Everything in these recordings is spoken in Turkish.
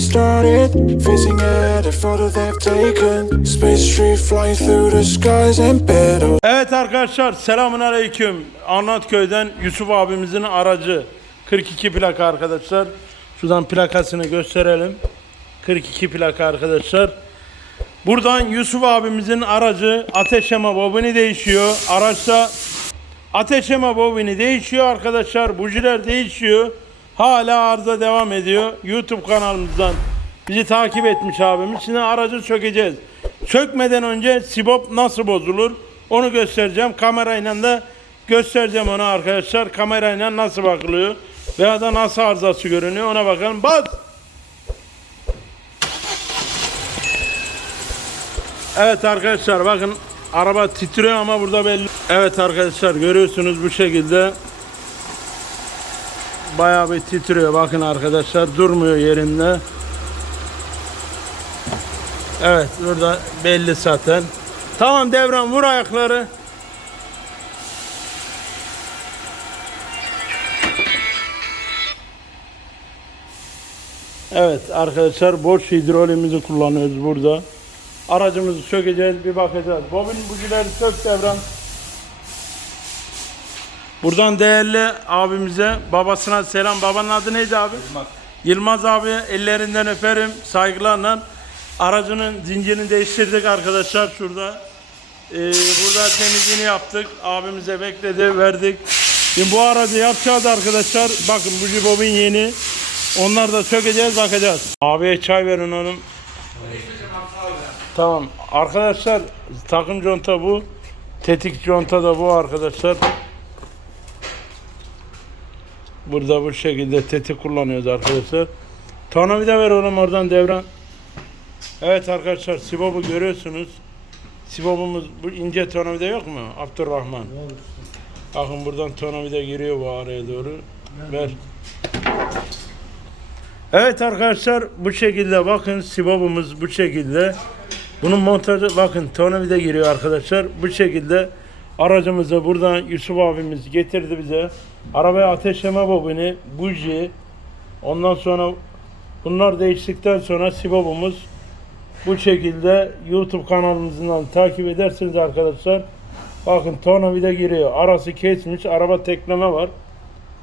started. Facing at a photo they've taken. Space tree flying through the skies and battles. Evet arkadaşlar selamun aleyküm. Arnavutköy'den Yusuf abimizin aracı 42 plaka arkadaşlar. Şuradan plakasını gösterelim. 42 plaka arkadaşlar. Buradan Yusuf abimizin aracı ateşleme bobini değişiyor. Araçta ateşleme bobini değişiyor arkadaşlar. Bujiler değişiyor. Hala arıza devam ediyor. YouTube kanalımızdan bizi takip etmiş abimiz. Şimdi aracı sökeceğiz. Sökmeden önce sibop nasıl bozulur onu göstereceğim. Kamerayla da göstereceğim ona arkadaşlar. Kamerayla nasıl bakılıyor veya da nasıl arızası görünüyor ona bakalım. Bas! Evet arkadaşlar bakın araba titriyor ama burada belli. Evet arkadaşlar görüyorsunuz bu şekilde bayağı bir titriyor bakın arkadaşlar durmuyor yerinde. Evet burada belli zaten. Tamam Devran vur ayakları. Evet arkadaşlar boş hidrolimizi kullanıyoruz burada. Aracımızı sökeceğiz bir bakacağız. Bobin bujileri sök Devran. Buradan değerli abimize, babasına selam. Babanın adı neydi abi? Yılmaz. Yılmaz abi ellerinden öperim saygılarla. Aracının zincirini değiştirdik arkadaşlar şurada. Ee, burada temizliğini yaptık. Abimize bekledi, verdik. Şimdi bu aracı yapacağız arkadaşlar. Bakın bu bobin yeni. Onlar da sökeceğiz, bakacağız. Abiye çay verin oğlum. Tamam. Arkadaşlar takım conta bu. Tetik conta da bu arkadaşlar. Burada bu şekilde tetik kullanıyoruz arkadaşlar. Tornavida ver oğlum oradan devran. Evet arkadaşlar Sibop'u görüyorsunuz. Sibop'umuz bu ince tornavida yok mu? Abdurrahman. Bakın buradan tornavida giriyor bu araya doğru. Ver. Evet arkadaşlar bu şekilde bakın Sibop'umuz bu şekilde. Bunun montajı bakın tornavida giriyor arkadaşlar. Bu şekilde aracımızı buradan Yusuf abimiz getirdi bize. Arabaya ateşleme bobini, buji, ondan sonra bunlar değiştikten sonra sibobumuz bu şekilde YouTube kanalımızdan takip edersiniz arkadaşlar. Bakın tornavida giriyor. Arası kesmiş. Araba tekleme var.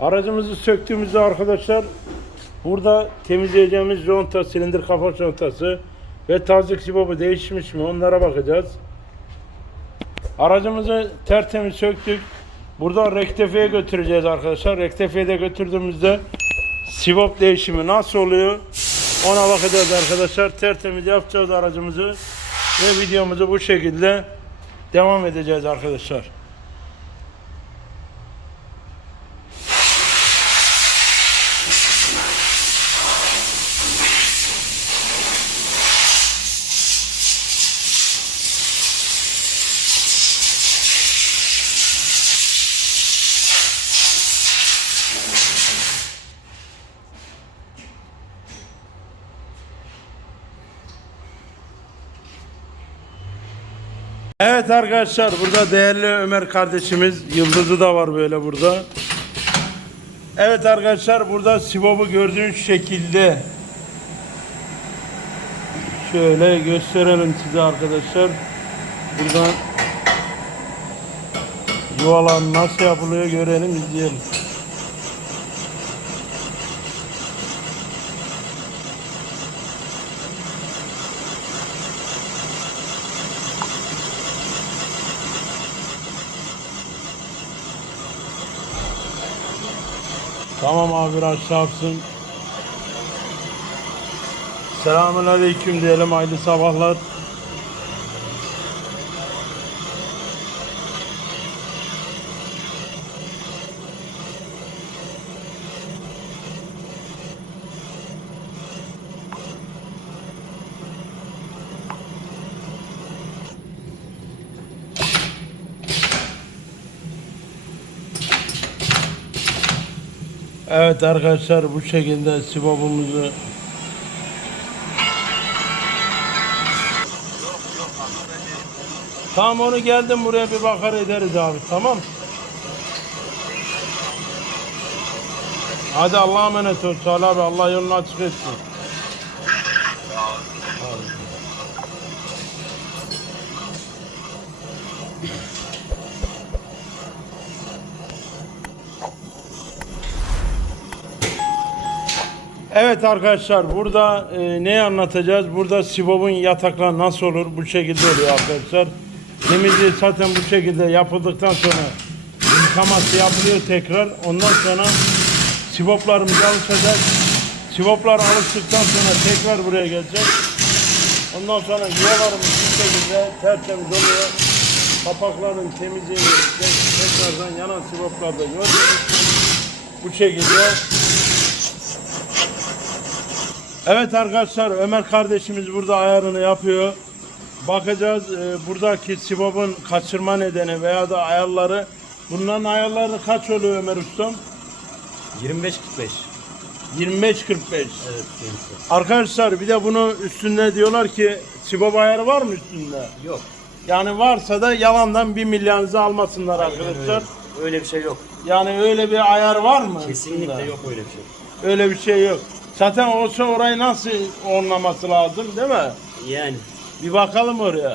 Aracımızı söktüğümüzde arkadaşlar burada temizleyeceğimiz conta, silindir kafa contası ve tazik sibobu değişmiş mi onlara bakacağız. Aracımızı tertemiz söktük. Burada rektefeye götüreceğiz arkadaşlar. Rektefeye de götürdüğümüzde sivop değişimi nasıl oluyor? Ona bakacağız arkadaşlar. Tertemiz yapacağız aracımızı. Ve videomuzu bu şekilde devam edeceğiz arkadaşlar. Evet arkadaşlar burada değerli Ömer kardeşimiz Yıldızı da var böyle burada. Evet arkadaşlar burada Sibop'u gördüğünüz şekilde şöyle gösterelim size arkadaşlar. Buradan yuvalar nasıl yapılıyor görelim izleyelim. Tamam abi biraz şey yapsın. Selamun aleyküm diyelim hayırlı sabahlar. Evet arkadaşlar bu şekilde sibopumuzu Tamam onu geldim buraya bir bakar ederiz abi tamam. Hadi Allah'a emanet ol Salih abi Allah yolunu açık etsin. Evet arkadaşlar burada e, neyi anlatacağız? Burada Sibop'un yatakları nasıl olur? Bu şekilde oluyor arkadaşlar. Temizliği zaten bu şekilde yapıldıktan sonra yıkaması yapılıyor tekrar. Ondan sonra Siboplarımız alışacak. Siboplar alıştıktan sonra tekrar buraya gelecek. Ondan sonra yuvalarımız bu şekilde tertemiz oluyor. Kapakların temizliğini tek- tekrardan yanan siboplarda görüyoruz. Bu şekilde Evet arkadaşlar Ömer kardeşimiz burada ayarını yapıyor. Bakacağız e, buradaki sibopun kaçırma nedeni veya da ayarları. Bunların ayarları kaç oluyor Ömer Ustam? 25-45. 25-45. Evet. Arkadaşlar bir de bunu üstünde diyorlar ki sibop ayarı var mı üstünde? Yok. Yani varsa da yalandan bir milyarınızı almasınlar arkadaşlar. Öyle, öyle bir şey yok. Yani öyle bir ayar var mı? Kesinlikle üstünde? yok öyle bir şey. Öyle bir şey yok. Zaten olsa orayı nasıl onlaması lazım değil mi? Yani. Bir bakalım oraya.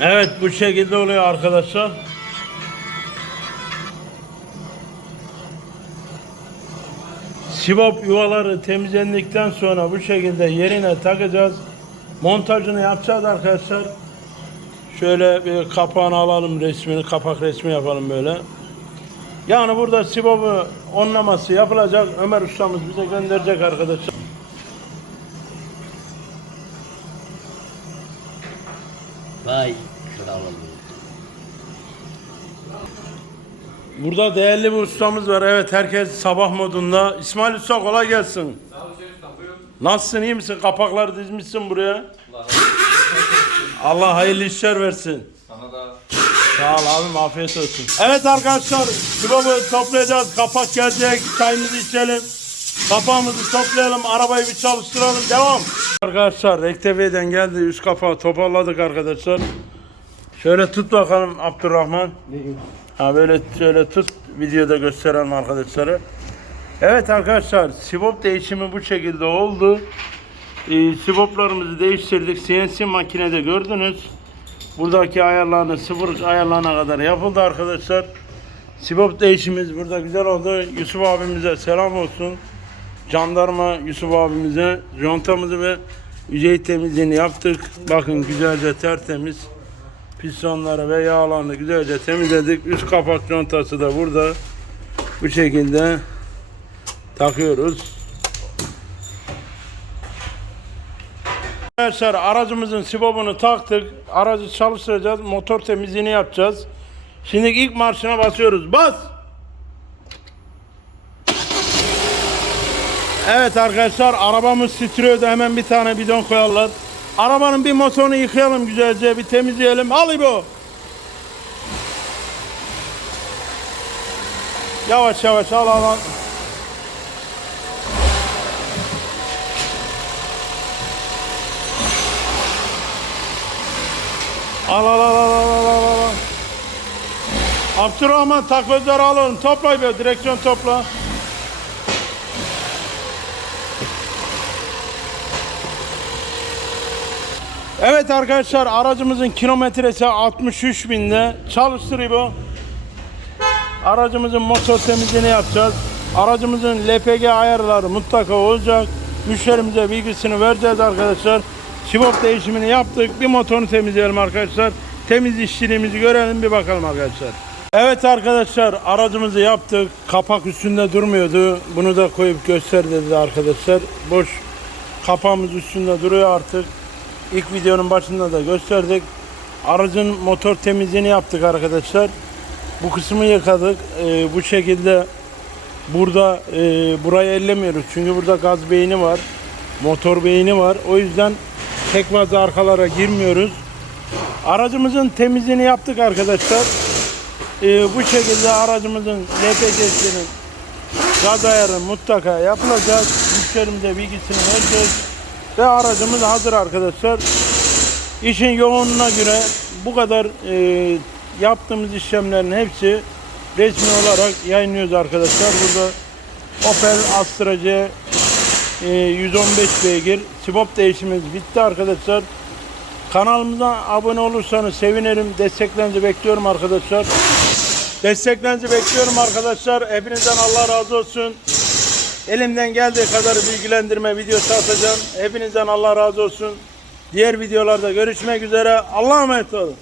Evet bu şekilde oluyor arkadaşlar. Sibop yuvaları temizlendikten sonra bu şekilde yerine takacağız. Montajını yapacağız arkadaşlar. Şöyle bir kapağını alalım resmini, kapak resmi yapalım böyle. Yani burada Sibop'u onlaması yapılacak. Ömer ustamız bize gönderecek arkadaşlar. Vay. Kralım. Burada değerli bir ustamız var. Evet herkes sabah modunda. İsmail Usta kolay gelsin. Nasılsın iyi misin? Kapakları dizmişsin buraya. Allah hayırlı işler versin. Sağ ol abim afiyet olsun. Evet arkadaşlar kebabı toplayacağız. Kapak gelecek. Çayımızı içelim. Kapağımızı toplayalım. Arabayı bir çalıştıralım. Devam. Arkadaşlar Rektepe'den geldi. Üst kapağı toparladık arkadaşlar. Şöyle tut bakalım Abdurrahman. Ha böyle şöyle tut. Videoda gösterelim arkadaşlara. Evet arkadaşlar sibop değişimi bu şekilde oldu. Ee, siboplarımızı değiştirdik. CNC makinede gördünüz. Buradaki ayarlarını sıfır ayarlarına kadar yapıldı arkadaşlar. Sibop değişimiz burada güzel oldu. Yusuf abimize selam olsun. Jandarma Yusuf abimize contamızı ve yüzey temizliğini yaptık. Bakın güzelce tertemiz. Pistonları ve yağlarını güzelce temizledik. Üst kapak contası da burada. Bu şekilde takıyoruz. Arkadaşlar aracımızın sibobunu taktık. Aracı çalıştıracağız. Motor temizliğini yapacağız. Şimdi ilk marşına basıyoruz. Bas! Evet arkadaşlar arabamız titriyordu. Hemen bir tane bidon koyarlar. Arabanın bir motorunu yıkayalım güzelce. Bir temizleyelim. Al İbo. Yavaş yavaş al al al. Al al al al al al al al. Abdurrahman takozları alın. Topla bir direksiyon topla. Evet arkadaşlar aracımızın kilometresi 63 binde. Çalıştır bu. Aracımızın motor temizliğini yapacağız. Aracımızın LPG ayarları mutlaka olacak. Müşterimize bilgisini vereceğiz arkadaşlar. Şibop değişimini yaptık. Bir motorunu temizleyelim arkadaşlar. Temiz işçiliğimizi görelim bir bakalım arkadaşlar. Evet arkadaşlar aracımızı yaptık. Kapak üstünde durmuyordu. Bunu da koyup göster dedi arkadaşlar. Boş kapağımız üstünde duruyor artık. İlk videonun başında da gösterdik. Aracın motor temizliğini yaptık arkadaşlar. Bu kısmı yıkadık. Ee, bu şekilde burada e, burayı ellemiyoruz. Çünkü burada gaz beyni var. Motor beyni var. O yüzden tek fazla arkalara girmiyoruz. Aracımızın temizliğini yaptık arkadaşlar. Ee, bu şekilde aracımızın LPG'sinin gaz ayarı mutlaka yapılacak. Müşterimize bilgisini vereceğiz. Ve aracımız hazır arkadaşlar. İşin yoğunluğuna göre bu kadar e, yaptığımız işlemlerin hepsi resmi olarak yayınlıyoruz arkadaşlar. Burada Opel Astra C 115 beygir Sibop değişimimiz bitti arkadaşlar. Kanalımıza abone olursanız sevinirim. Desteklerinizi bekliyorum arkadaşlar. Desteklerinizi bekliyorum arkadaşlar. Hepinizden Allah razı olsun. Elimden geldiği kadar bilgilendirme videosu atacağım. Hepinizden Allah razı olsun. Diğer videolarda görüşmek üzere. Allah'a emanet olun.